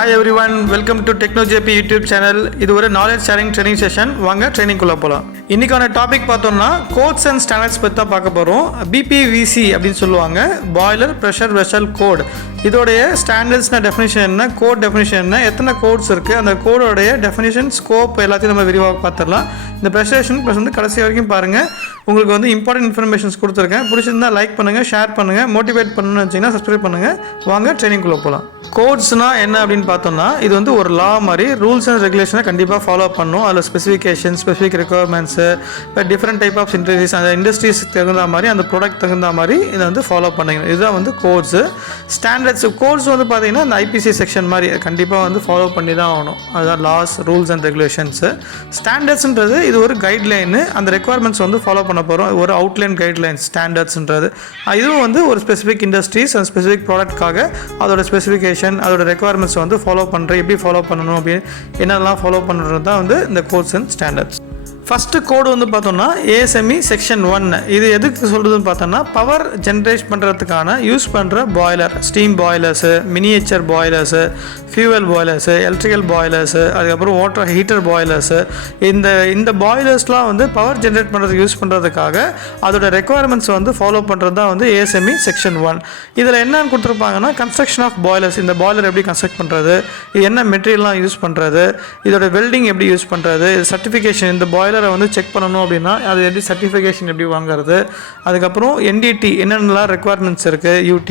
Hi everyone, welcome to TechnoJP YouTube channel. இது ஒரு knowledge sharing training session. வாங்க training குள்ள போலாம். இன்னைக்கான டாபிக் பார்த்தோம்னா கோட்ஸ் அண்ட் ஸ்டாண்டர்ட்ஸ் பத்தி தான் பார்க்க போறோம். BPVC அப்படின்னு சொல்லுவாங்க, பாய்லர் பிரஷர் வெசல் கோட். இதோடைய ஸ்டாண்டர்ட்ஸ்னா டெஃபினிஷன் என்ன, கோட் டெஃபினிஷன் என்ன, எத்தனை கோட்ஸ் இருக்கு, அந்த கோடோடைய டெஃபினிஷன், ஸ்கோப் எல்லாத்தையும் நம்ம விரிவாக பார்த்துடலாம். இந்த ப்ரெசன்டேஷன் ப்ளஸ் வந்து கடைசி வரைக்கும் பாருங்க. உங்களுக்கு வந்து இம்பார்ட்டன்ட் இன்ஃபர்மேஷன்ஸ் கொடுத்துருக்கேன். பிடிச்சிருந்தா லைக் பண்ணுங்க, ஷேர் பண்ணுங்க, மோட்டிவேட் பண்ணணும்னு வச்சிங்கன்னா சப்ஸ்கிரைப் பண்ணுங்க. வாங்க ட்ரெயினிங் குள்ள போகலாம். கோட்ஸ்னா என்ன அப்படின்னு பார்த்தோம்னா, இது வந்து ஒரு லா மாதிரி, ரூல்ஸ் அண்ட் ரெகுலேஷனை கண்டிப்பாக ஃபாலோ பண்ணணும். அதில் ஸ்பெசிஃபிகேஷன், ஸ்பெசிஃபிக் ரெக்குவயர்மெண்ட்ஸு, இப்போ டிஃப்ரெண்ட் டைப் ஆஃப் இண்டஸ்ட்ரீஸ், அந்த இண்டஸ்ட்ரீஸ்க்கு தகுந்த மாதிரி, அந்த ப்ராடக்ட் தகுந்த மாதிரி இதை வந்து ஃபாலோ பண்ணிக்கணும். இதுதான் வந்து கோட்ஸு. ஸ்டாண்டர்ட்ஸ் கோட்ஸ் வந்து பார்த்தீங்கன்னா இந்த ஐபிசி செக்ஷன் மாதிரி கண்டிப்பாக வந்து ஃபாலோ பண்ணி தான் ஆகணும். அதுதான் லாஸ், ரூல்ஸ் அண்ட் ரெகுலேஷன்ஸு. ஸ்டாண்டர்ட்ஸ்ன்றது இது ஒரு கைட்லைனு, அந்த ரெக்குவயர்மெண்ட்ஸ் வந்து ஃபாலோ பண்ண போகிறோம். ஒரு அவுட்லைன் கைட்லைன்ஸ் ஸ்டாண்டர்ட்ஸ்ன்றது. இதுவும் வந்து ஒரு ஸ்பெசிஃபிக் இண்டஸ்ட்ரீஸ் அண்ட் ஸ்பெசிஃபிக் ப்ராடக்ட்காக அதோட ஸ்பெசிஃபிகேஷன், அதோட ரெக்குவயர்மெண்ட்ஸ் வந்து ஃபாலோ பண்ணுறேன், எப்படி ஃபாலோ பண்ணணும் அப்படின்னு என்னெல்லாம் ஃபாலோ பண்ணுறது தான் வந்து இந்த codes and standards. First code வந்து பார்த்தோம்னா ASME செக்ஷன் 1. இது எதுக்கு சொல்கிறதுன்னு பார்த்தோம்னா, பவர் ஜென்ரேட் பண்ணுறதுக்கான யூஸ் பண்ணுற boiler, steam boilers, miniature boilers, fuel boilers, electrical boilers, அதுக்கப்புறம் வாட்டர் ஹீட்டர் பாய்லர்ஸு, இந்த பாய்லர்ஸ்லாம் வந்து பவர் ஜென்ரேட் பண்ணுறதுக்கு யூஸ் பண்ணுறதுக்காக அதோட ரெக்குவயர்மெண்ட்ஸ் வந்து ஃபாலோ பண்ணுறது தான் வந்து ASME செக்ஷன் 1. இதில் என்னன்னு கொடுத்துருப்பாங்கன்னா, கன்ஸ்ட்ரக்ஷன் ஆஃப் பாய்லர்ஸ், இந்த பாய்லர் எப்படி கன்ஸ்ட்ரக்ட் பண்ணுறது, இது என்ன மெட்டீரியல்லாம் யூஸ் பண்ணுறது, இதோட வெல்டிங் எப்படி யூஸ் பண்ணுறது, சர்டிஃபிகேஷன், இந்த பாய்லரை வந்து செக் பண்ணணும் அப்படின்னா அது எப்படி சர்டிஃபிகேஷன் எப்படி வாங்குறது, அதுக்கப்புறம் NDT என்னென்னலாம் ரெக்குவயர்மெண்ட்ஸ் இருக்குது, UT,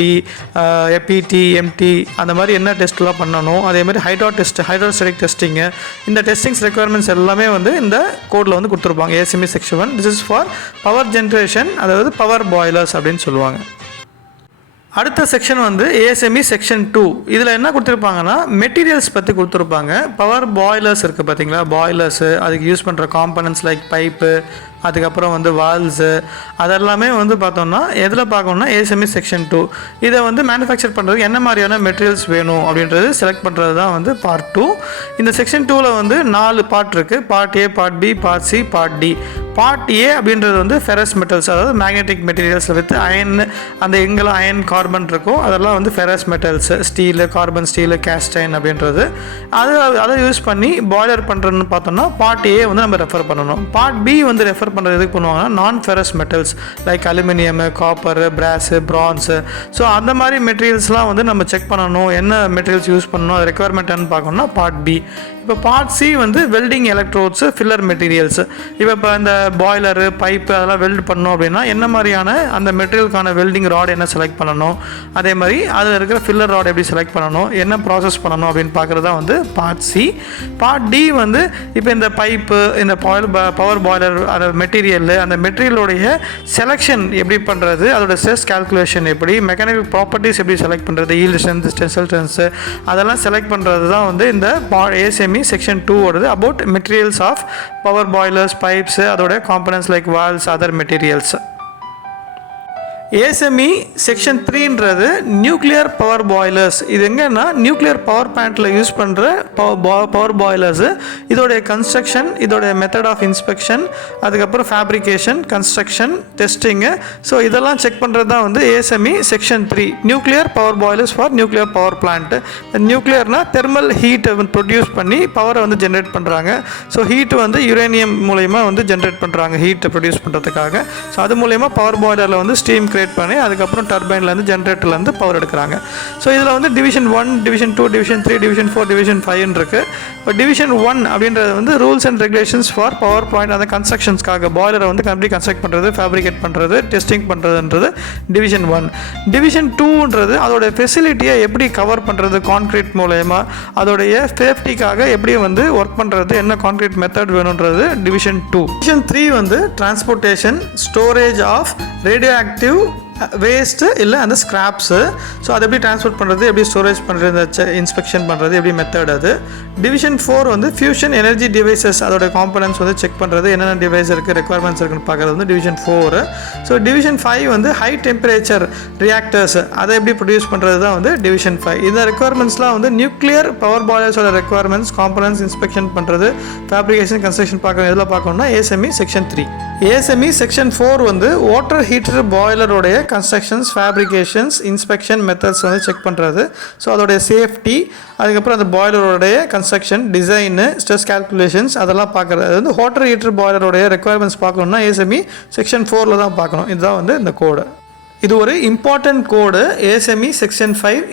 FET, MT, அந்த மாதிரி என்ன டெஸ்ட்லாம் பண்ணணும், அதே மாதிரி ஹைட்ரோஸ்டாட்டிக் டெஸ்டிங்கு, இந்த டெஸ்டிங்ஸ் ரெக்குவயர்மெண்ட்ஸ் எல்லாமே வந்து இந்த கோடில் வந்து கொடுத்துருப்பாங்க. ASME section 1. This is for power generation, அதாவது பவர் பாய்லர்ஸ் அப்படின்னு சொல்லுவாங்க. அடுத்த செக்ஷன் வந்து ASME செக்ஷன் 2. இதில் என்ன கொடுத்துருப்பாங்கன்னா, மெட்டீரியல்ஸ் பற்றி கொடுத்துருப்பாங்க. பவர் பாய்லர்ஸ் இருக்குது பார்த்தீங்களா, பாய்லர்ஸு, அதுக்கு யூஸ் பண்ணுற காம்பனன்ட்ஸ் லைக் பைப்பு, அதுக்கப்புறம் வந்து வால்ஸு, அதெல்லாமே வந்து பார்த்தோம்னா எதில் பார்க்கணுன்னா ASME செக்ஷன் 2. இதை வந்து மேனுஃபேக்சர் பண்ணுறதுக்கு என்ன மாதிரியான மெட்டீரியல்ஸ் வேணும் அப்படின்றது செலக்ட் பண்ணுறது தான் வந்து பார்ட் 2. இந்த செக்ஷன் 2ல் வந்து 4 பார்ட் இருக்குது. Part A, part B, part C, part D. Part A அப்படின்றது வந்து ஃபெரஸ் மெட்டல்ஸ், அதாவது மேக்னெட்டிக் மெட்டீரியல்ஸ் வித் அயன், அந்த எங்கெல்லாம் அயன் கார்பன் இருக்கோ அதெல்லாம் வந்து ferrous metals, steel, carbon steel, கேஸ்டைன் அப்படின்றது. அதை யூஸ் பண்ணி பாய்லர் பண்ணுறதுன்னு பார்த்தோம்னா பார்ட் A வந்து நம்ம ரெஃபர் பண்ணணும். பார்ட் B வந்து ரெஃபர் பண்ணுறது எதுக்கு பண்ணுவாங்கன்னா, நான் ferrous metals like aluminium, copper, brass, France. So அந்த மாதிரி மெட்டீரியல்ஸ்லாம் வந்து நம்ம செக் பண்ணணும், என்ன மெட்டீரியல்ஸ் யூஸ் பண்ணணும், அது ரெக்குவயர்மெண்ட்னு பார்க்கணும்னா பார்ட் B. இப்போ பார்ட் C வந்து வெல்டிங் எலக்ட்ரோட்ஸு, ஃபில்லர் மெட்டீரியல்ஸ். இப்போ இந்த பாய்லரு, பைப்பு அதெல்லாம் வெல்ட் பண்ணணும் அப்படின்னா என்ன மாதிரியான அந்த மெட்டீரியலுக்கான வெல்டிங் ராட் என்ன செலக்ட் பண்ணணும், அதே மாதிரி அதில் இருக்கிற ஃபில்லர் ராட் எப்படி செலக்ட் பண்ணணும், என்ன ப்ராசஸ் பண்ணணும் அப்படின்னு பார்க்குறது தான் வந்து பார்ட் C. பார்ட் D வந்து இப்போ இந்த பைப்பு, இந்த பவர் பாய்லர், அந்த மெட்டீரியல், அந்த மெட்டீரியலோடைய செலெக்ஷன் எப்படி பண்ணுறது, அதோட ஸ்ட்ரெஸ் கால்குலேஷன் எப்படி, மெக்கானிக்கல் ப்ராப்பர்ட்டிஸ் எப்படி செலக்ட் பண்ணுறது, ஈல்டு ஸ்ட்ரென்த், டென்சைல் ஸ்ட்ரென்த், அதெல்லாம் செலக்ட் பண்ணுறது தான் வந்து இந்த ASME செக்ஷன் 2 ஓடுது. About materials of power boilers, pipes, அதோட components like valves, other materials. ASME section 3ன்றது நியூக்ளியர் பவர் பாய்லர்ஸ். இது எங்கன்னா நியூக்ளியர் பவர் பிளான்ட்டில் யூஸ் பண்ணுற பவர் பாய்லர்ஸு, இதோடைய கன்ஸ்ட்ரக்ஷன், இதோடைய மெத்தட் ஆஃப் இன்ஸ்பெக்ஷன், அதுக்கப்புறம் ஃபேப்ரிகேஷன், கன்ஸ்ட்ரக்ஷன், டெஸ்டிங்கு. ஸோ இதெல்லாம் செக் பண்ணுறது தான் வந்து ASME section 3. Nuclear power boilers for nuclear power plant. நியூக்ளியர்னா தெர்மல் ஹீட்டை ப்ரொடியூஸ் பண்ணி பவரை வந்து ஜென்ரேட் பண்ணுறாங்க. ஸோ ஹீட் வந்து யுரேனியம் மூலயமா வந்து ஜென்ரேட் பண்ணுறாங்க, ஹீட்டை ப்ரொடியூஸ் பண்ணுறதுக்காக. ஸோ அது மூலயமா பவர் பாய்லரில் வந்து ஸ்டீம் பண்ணி அதுக்கப்புறம் டர்பைன்லேருந்து ஜென்ரேட்டர்லேருந்து பவர் எடுக்கிறாங்க. ஸோ இதில் வந்து division 1, division 2, division 3, division 4, division 5 இருக்குது. இப்போ டிவிஷன் 1 அப்படின்றது வந்து rules and regulations for power point, அந்த கன்ஸ்ட்ரக்ஷன்ஸ்க்காக பாய்லரை வந்து எப்படி கன்ஸ்ட்ரக்ட் பண்ணுறது, ஃபேப்ரிகேட் பண்ணுறது, டெஸ்டிங் பண்ணுறதுன்றது டிவிஷன் 1. டிவிஷன் 2ன்றது அதோடைய ஃபெசிலிட்டியை எப்படி கவர் பண்ணுறது, கான்க்ரீட் மூலயமா அதோடைய சேஃப்டிக்காக எப்படி வந்து ஒர்க் பண்ணுறது, என்ன கான்க்ரீட் மெத்தட் வேணுன்றது டிவிஷன் 2. டிவிஷன் 3 வந்து transportation, storage of radioactive waste இல்லை அந்த ஸ்க்ராப்ஸு. ஸோ அதை எப்படி டிரான்ஸ்போர்ட் பண்ணுறது, எப்படி ஸ்டோரேஜ் பண்ணுறது, இன்ஸ்பெக்ஷன் பண்ணுறது, எப்படி மெத்தட் அது. டிவிஷன் 4 வந்து ஃபியூஷன் எனர்ஜி டிவைசஸ், அதோட காம்பனன்ட்ஸ் வந்து செக் பண்ணுறது, என்னென்ன டிவைஸ் இருக்குது, ரெக்குவயர்மெண்ட்ஸ் இருக்குன்னு பார்க்குறது வந்து டிவிஷன் 4. ஸோ டிவிஷன் 5 வந்து ஹை டெம்பரேச்சர் ரியாக்டர்ஸ், அதை எப்படி ப்ரொடியூஸ் பண்ணுறது தான் வந்து டிவிஷன் 5. இந்த ரெக்குவயர்மெண்ட்ஸ்லாம் வந்து நியூக்ளியர் பவர் பாய்லர்ஸோட ரெக்குவயர்மெண்ட்ஸ், காம்பனன்ட்ஸ் இன்ஸ்பெக்ஷன் பண்ணுறது, ஃபேப்ரிகேஷன், கன்ஸ்ட்ரக்ஷன் பார்க்கணும். இதில் பார்க்கணும்னா ASME செக்ஷன் 3. ASME செக்ஷன் 4 வந்து வாட்டர் ஹீட்டர் பாய்லருடைய கன்ஸ்ட்ரக்ஷன்ஸ், ஃபேப்ரிகேஷன்ஸ், இன்ஸ்பெக்ஷன் மெத்தட்ஸ் வந்து செக் பண்ணுறது. ஸோ அதோடைய சேஃப்டி, அதுக்கப்புறம் அந்த பாய்லரோடைய கன்ஸ்ட்ரக்ஷன், டிசைனு, ஸ்ட்ரெஸ் கேல்குலேஷன்ஸ் அதெல்லாம் பார்க்குறது. அது வந்து வாட்டர் ஹீட்டர் பாய்லரோடைய ரெக்குயர்மெண்ட்ஸ் பார்க்கணுன்னா ASME செக்ஷன் 4 தான் பார்க்கணும். இதுதான் வந்து இந்த கோடு. இது ஒரு important code. ASME section 5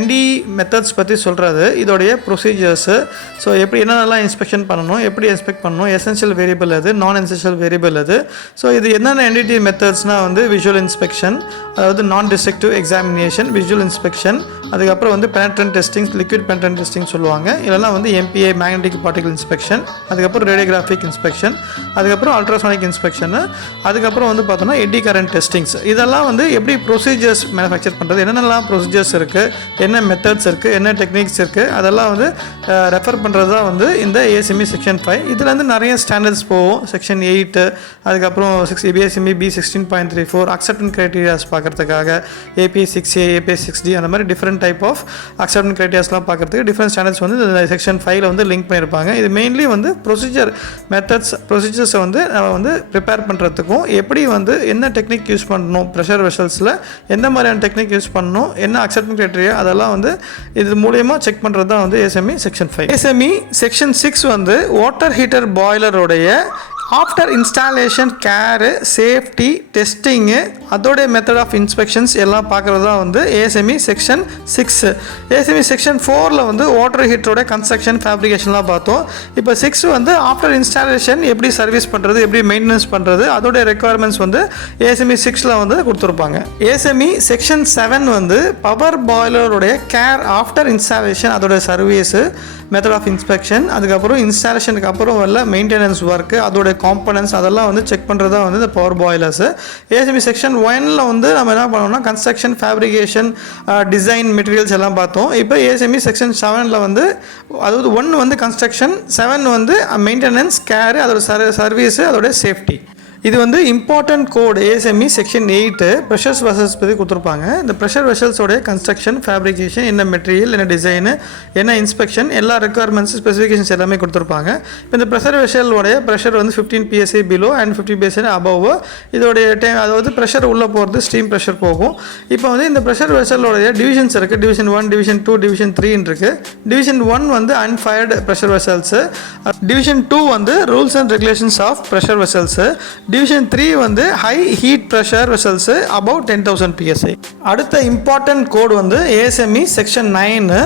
ND methods பற்றி சொல்கிறது. இதோடைய ப்ரொசீஜர்ஸு, ஸோ எப்படி என்னென்னலாம் இன்ஸ்பெக்ஷன் பண்ணணும், எப்படி இன்ஸ்பெக்ட் பண்ணணும், எசென்ஷியல் வேரியபிள் அது, நான் எசென்ஷியல் வேரியபிள் அது. ஸோ இது என்னென்ன NDT மெத்தட்ஸ்னால் வந்து விஷுவல் இன்ஸ்பெக்ஷன், அதாவது நான் டிஸ்ட்ரக்டிவ் எக்ஸாமினேஷன், விஷுவல் இன்ஸ்பெக்ஷன், அதுக்கப்புறம் வந்து பெனட்ரன்ட் டெஸ்டிங், லிக்விட் பெனட்ரன்ட் டெஸ்டிங் சொல்லுவாங்க. இதெல்லாம் வந்து MPI மேக்னெட்டிக் பார்ட்டிகல் இன்ஸ்பெக்ஷன், அதுக்கப்புறம் ரேடியோகிராஃபிக் இன்ஸ்பெக்ஷன், அதுக்கப்புறம் அல்ட்ராசானிக் இன்ஸ்பெக்ஷன், அதுக்கப்புறம் வந்து பார்த்தோன்னா எடி கரண்ட் டெஸ்டிங்ஸ். இதெல்லாம் வந்து எப்படி ப்ரொசீஜர்ஸ் மேனுஃபேக்சர் பண்ணுறது, என்னென்னலாம் ப்ரொசீஜர்ஸ் இருக்குது, என்ன மெத்தட்ஸ் இருக்குது, என்ன டெக்னிக்ஸ் இருக்குது, அதெல்லாம் வந்து ரெஃபர் பண்ணுறது தான் வந்து இந்த ASME செக்ஷன் 5. இதில் வந்து நிறைய ஸ்டாண்டர்ட்ஸ் போகும். செக்ஷன் 8, அதுக்கப்புறம் ASME B16.34 அக்செப்டன்ஸ் க்ரைட்டீரியாஸ் பார்க்குறதுக்காக, API 6A, API 6D அந்த மாதிரி டிஃப்ரெண்ட் டைப் ஆஃப் அக்செப்டன்ஸ் க்ரைட்டீரியாஸ்லாம் பார்க்குறதுக்கு டிஃப்ரெண்ட் ஸ்டாண்டர்ட்ஸ் வந்து இந்த செக்ஷன் 5 வந்து லிங்க் பண்ணியிருப்பாங்க. இது மெயின்லி வந்து ப்ரொசீஜர்ஸை வந்து நம்ம வந்து ப்ரிப்பேர் பண்ணுறதுக்கும், எப்படி வந்து என்ன டெக்னிக் யூஸ் பண்ணணும், ப்ரெஷர் வெசல்ஸில் எந்த மாதிரியான டெக்னிக் யூஸ் பண்ணணும், என்ன அக்செப்டன்ஸ் க்ரைட்டீரியா, அதெல்லாம் வந்து இது மூலயமா செக் பண்ணுறது தான் வந்து ASME செக்ஷன் 5. ASME செக்ஷன் 6 வந்து வாட்டர் ஹீட்டர் பாய்லருடைய ஆஃப்டர் இன்ஸ்டாலேஷன் கேரு, சேஃப்டி, டெஸ்டிங்கு, அதோடைய மெத்தட் ஆஃப் இன்ஸ்பெக்ஷன்ஸ் எல்லாம் பார்க்குறது தான் வந்து ASME செக்ஷன் 6. ASME செக்ஷன் 4 வந்து வாட்டர் ஹீட்டரோட கன்ஸ்ட்ரக்ஷன், ஃபேப்ரிகேஷன்லாம் பார்த்தோம். இப்போ 6 வந்து ஆஃப்டர் இன்ஸ்டாலேஷன் எப்படி சர்வீஸ் பண்ணுறது, எப்படி மெயின்டெனன்ஸ் பண்ணுறது, அதோடைய ரெக்குயர்மெண்ட்ஸ் வந்து ASME 6 வந்து கொடுத்துருப்பாங்க. ASME செக்ஷன் 7 வந்து பவர் பாய்லருடைய கேர் ஆஃப்டர் இன்ஸ்டாலேஷன், அதோடைய சர்வீஸு, மெத்தட் ஆஃப் இன்ஸ்பெக்ஷன், அதுக்கப்புறம் இன்ஸ்டாலேஷனுக்கு அப்புறம் வரல மெயின்டெனன்ஸ் ஒர்க்கு, அதோடைய காம்பனன்ட்ஸ் அதெல்லாம் வந்து செக் பண்ணுறது தான் வந்து இந்த பவர் பாய்லர்ஸு. ASME செக்ஷன் 1 வந்து நம்ம என்ன பண்ணோம்னா கன்ஸ்ட்ரக்ஷன், ஃபேப்ரிகேஷன், டிசைன், மெட்டீரியல்ஸ் எல்லாம் பார்த்தோம். இப்போ ASME செக்ஷன் 7 வந்து அதாவது 1 வந்து கன்ஸ்ட்ரக்ஷன், 7 வந்து மெயின்டெனன்ஸ், கேரு, அதோட சர்வீஸு, அதோட சேஃப்டி. இது வந்து important code. ASME section 8 pressures vessels பற்றி கொடுத்துருப்பாங்க. இந்த ப்ரெஷர் வெசல்ஸோடைய கன்ஸ்ட்ரக்ஷன், ஃபேப்ரிகேஷன், என்ன மெட்டீரியல், என்ன டிசைனு, என்ன இன்ஸ்பெக்ஷன், எல்லா ரெக்குயர்மெண்ட்ஸ், ஸ்பெசிஃபிகேஷன்ஸ் எல்லாமே கொடுத்துருப்பாங்க. இப்போ இந்த ப்ரெஷர் வெசலோடைய ப்ரெஷர் வந்து 15 PSI below and 50 PSI above. இதோடைய அதாவது ப்ரெஷர் உள்ளே போகிறது ஸ்டீம் ப்ரெஷர் போகும். இப்போ வந்து இந்த ப்ரெஷர் வெசலோடைய டிவிஷன்ஸ் இருக்குது. டிவிஷன் 1, டிவிஷன் 2, டிவிஷன் 3 இருக்குது. டிவிஷன் 1 வந்து அன்ஃபயர்டு ப்ரெஷர் வெசல்ஸு. டிவிஷன் 2 வந்து rules and regulations of pressure vessels. Division 3 வந்து high heat pressure vessels above 10,000 PSI. அடுத்த இம்பார்ட்டன்ட் கோடு வந்து ASME section 9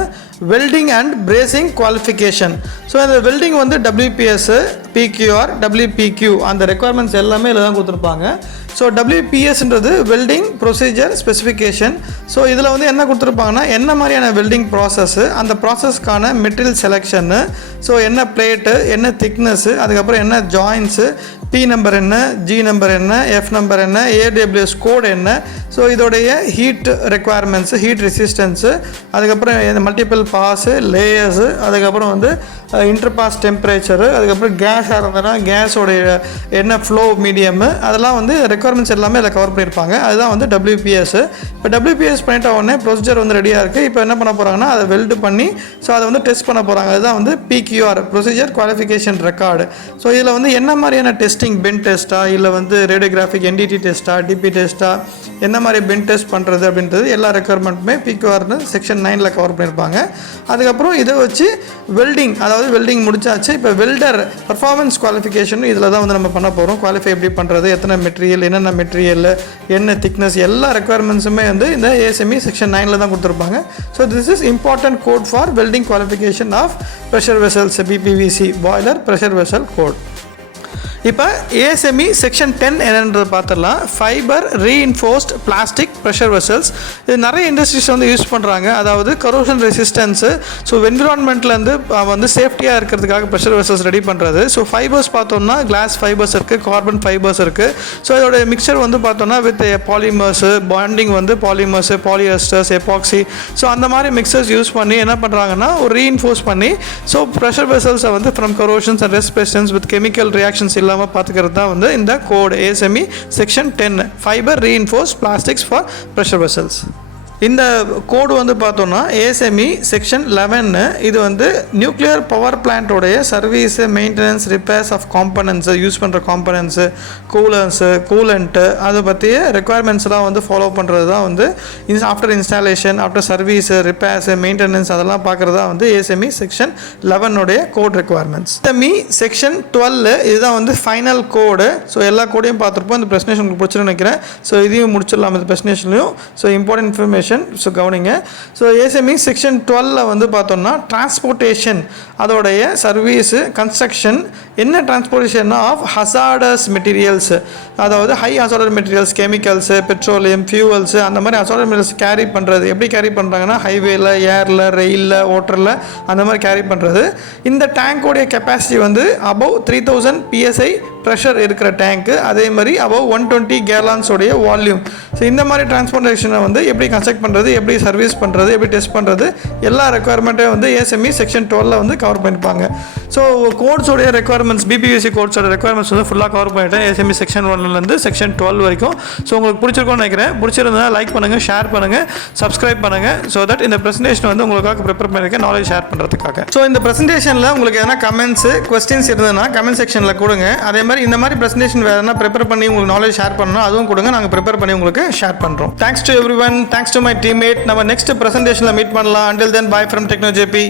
welding and brazing qualification. So இந்த welding வந்து WPS, PQR, WPQ அந்த ரெக்குயர்மெண்ட்ஸ் எல்லாமே இதில் தான் கொடுத்துருப்பாங்க. ஸோ WPSன்றது வெல்டிங் ப்ரொசீஜர் ஸ்பெசிஃபிகேஷன். ஸோ இதில் வந்து என்ன கொடுத்துருப்பாங்கன்னா என்ன மாதிரியான வெல்டிங் ப்ராசஸ்ஸு, அந்த ப்ராசஸ்க்கான மெட்டீரியல் செலெக்ஷன்னு, ஸோ என்ன பிளேட்டு, என்ன திக்னஸ்ஸு, அதுக்கப்புறம் என்ன ஜாயின்ஸு, P நம்பர் என்ன, G நம்பர் என்ன, F நம்பர் என்ன, AWS கோட் என்ன, ஸோ இதோடைய ஹீட் ரெக்குயர்மெண்ட்ஸு, ஹீட் ரெசிஸ்டன்ஸு, அதுக்கப்புறம் மல்டிபிள் பாஸு, லேயர்ஸு, அதுக்கப்புறம் வந்து இன்டர்பாஸ் டெம்பரேச்சரு, அதுக்கப்புறம் கேஸாக இருந்ததுன்னா கேஸோடைய என்ன ஃப்ளோ மீடியமு, அதெல்லாம் வந்து ரெக்குயர்மெண்ட்ஸ் எல்லாமே அதில் கவர் பண்ணியிருப்பாங்க. அதுதான் வந்து WPS. இப்போ WPS பண்ணிட்ட உடனே ப்ரொசீஜர் வந்து ரெடியாக இருக்குது. இப்போ என்ன பண்ண போகிறாங்கன்னா அதை வெல்டு பண்ணி ஸோ அதை வந்து டெஸ்ட் பண்ண போகிறாங்க. அதுதான் வந்து PQR procedure qualification record. So இதில் வந்து என்ன மாதிரியான டெஸ்டிங், பென் டெஸ்ட்டா, இல்லை வந்து ரேடியோகிராஃபிக் NDT டெஸ்ட்டா, DP டெஸ்ட்டா, என்ன மாதிரி பென் டெஸ்ட் பண்ணுறது அப்படின்றது எல்லா ரெக்குயர்மெண்ட்டுமே PQRனு செக்ஷன் 9 கவர் பண்ணியிருப்பாங்க. அதுக்கப்புறம் இதை வச்சு வெல்டிங், அதாவது வெல்டிங் முடிச்சாச்சு. இப்போ வெல்டர் பர்ஃபார்மன்ஸ் குவாலிஃபிகேஷன் இதில் தான் வந்து நம்ம பண்ண போகிறோம். குவாலிஃபை எப்படி பண்ணுறது, எத்தனை மெட்டீரியல், என்னென்ன மெட்டீரியல், என்ன திக்னஸ், எல்லா ரெக்குயர்மெண்ட்ஸுமே வந்து இந்த ASME செக்ஷன் 9 தான் கொடுத்துருப்பாங்க. So this is important code for welding qualification of pressure vessels, BPVC boiler pressure vessel code. இப்போ ASME செக்ஷன் 10 என்னன்றது பார்த்துடலாம். Fibre reinforced plastic pressure vessels. இது நிறைய இண்டஸ்ட்ரீஸ் வந்து யூஸ் பண்ணுறாங்க. அதாவது கரோஷன் ரெசிஸ்டன்ஸு, ஸோ என்விரான்மெண்ட்லேருந்து வந்து சேஃப்டியாக இருக்கிறதுக்காக ப்ரெஷர் வெசல்ஸ் ரெடி பண்ணுறது. ஸோ ஃபைபர்ஸ் பார்த்தோம்னா கிளாஸ் ஃபைபர்ஸ் இருக்குது, கார்பன் ஃபைபர்ஸ் இருக்குது. ஸோ இதோட மிக்சர் வந்து பார்த்தோம்னா வித் பாலிமர்ஸு, பாண்டிங் வந்து பாலிமர்ஸு, பாலியஸ்டர்ஸ், எபாக்சி, ஸோ அந்த மாதிரி மிக்சர்ஸ் யூஸ் பண்ணி என்ன பண்ணுறாங்கன்னா ஒரு ரீஇன்ஃபோர்ஸ் பண்ணி ஸோ ப்ரெஷர் வெசல்ஸை வந்து from corrosions and respirations with chemical reactions இல்லாமல் பார்த்துக்கிறது தான் வந்து இந்த code ASME section 10 fibre reinforce plastics for pressure vessels. இந்த கோடு வந்து பார்த்தோம்னா ASME செக்ஷன் 11 இது வந்து நியூக்ளியர் பவர் பிளான்ட்டோடைய service maintenance repairs of components use பண்ணுற காம்பனன்ட்ஸு கூலண்ட்டு அதை பற்றிய ரெக்குவயர்மெண்ட்ஸ்லாம் வந்து ஃபாலோ பண்ணுறது தான் வந்து after installation after service repairs maintenance அதெல்லாம் பார்க்குறது தான் வந்து ASME section 11 code requirements. ASME section 12 இதுதான் வந்து ஃபைனல் கோடு. ஸோ எல்லா கோடையும் பார்த்துருப்போம். இந்த ப்ரெசன்டேஷன் உங்களுக்கு பிடிச்சிருன்னு நினைக்கிறேன். ஸோ இதையும் முடிச்சிடலாம் இந்த ப்ரெசன்டேஷன்லையும். ஸோ இம்பார்ட்டன்ட் இன்ஃபர்மேஷன் ஸோ கவனிங்க. ஸோ ASME செக்ஷன் 12 வந்து பார்த்தோம்னா டிரான்ஸ்போர்ட்டேஷன் அதோடைய சர்வீஸு கன்ஸ்ட்ரக்ஷன் என்ன டிரான்ஸ்போர்ட்டேஷன் ஆஃப் ஹசார்டஸ் மெட்டீரியல்ஸ், அதாவது high hazardous materials chemicals petroleum fuels அந்த மாதிரி ஹசார்டஸ் மெட்டீரியல்ஸ் கேரி பண்ணுறது. எப்படி கேரி பண்ணுறாங்கன்னா ஹைவேல ஏரில் ரெயிலில் ஓட்டரில் அந்த மாதிரி கேரி பண்ணுறது. இந்த டேங்கோடைய கெப்பாசிட்டி வந்து அபவ் 3000 PSI ப்ரெஷர் இருக்கிற டேங்க்கு, அதே மாதிரி அபவ் 120 கேலான்ஸோடைய வால்யூம். ஸோ இந்த மாதிரி டிரான்ஸ்போர்ட்டேஷனை வந்து எப்படி கன்ஸ்ட்ரக்ட் பண்ணுறது, எப்படி சர்வீஸ் பண்ணுறது, எப்படி டெஸ்ட் பண்ணுறது எல்லா ரெக்குவயர்மெண்ட்டையும் வந்து ASME செக்ஷன் 12 வந்து கவர் பண்ணியிருப்பாங்க. ஸோ கோட்ஸோடைய ரெக்குவயர்மெண்ட்ஸ் BPVC கோட்ஸோட ரெக்குவயர்மெண்ட்ஸ் வந்து ஃபுல்லாக கவர் பண்ணிட்டேன் ASME செக்ஷன் 1லேருந்து செக்ஷன் 12 வரைக்கும். ஸோ உங்களுக்கு பிடிச்சிருக்கோன்னு நினைக்கிறேன். பிடிச்சிருந்தா லைக் பண்ணுங்கள், ஷேர் பண்ணுங்கள், சப்ஸ்கிரைப் பண்ணுங்கள். ஸோ தட் இந்த ப்ரெசன்டேஷன் வந்து உங்களுக்காக ப்ரிப்பேர் பண்ணியிருக்கேன் நாலேஜ் ஷேர் பண்ணுறதுக்காக. ஸோ இந்த ப்ரெசன்டேஷனில் உங்களுக்கு எதனா கமெண்ட்ஸு கொஸ்டின்ஸ் இருந்ததுன்னா கமெண்ட் செக்ஷனில் கொடுங்க. அதே மாதிரி இந்த மாதிரி ப்ரெசன்டேஷன் வேறு எதனா ப்ரிப்பேர் பண்ணி உங்களுக்கு நாலேஜ் ஷேர் பண்ணணும் அதுவும் கொடுங்க. நாங்கள் ப்ரிப்பேர் பண்ணி உங்களுக்கு ஷேர் பண்ணுறோம். Thanks to everyone, thanks to my teammate. நம்ம நெக்ஸ்ட் ப்ரெசன்டேஷனில் மீட் பண்ணலாம். Until then bye from Techno JP.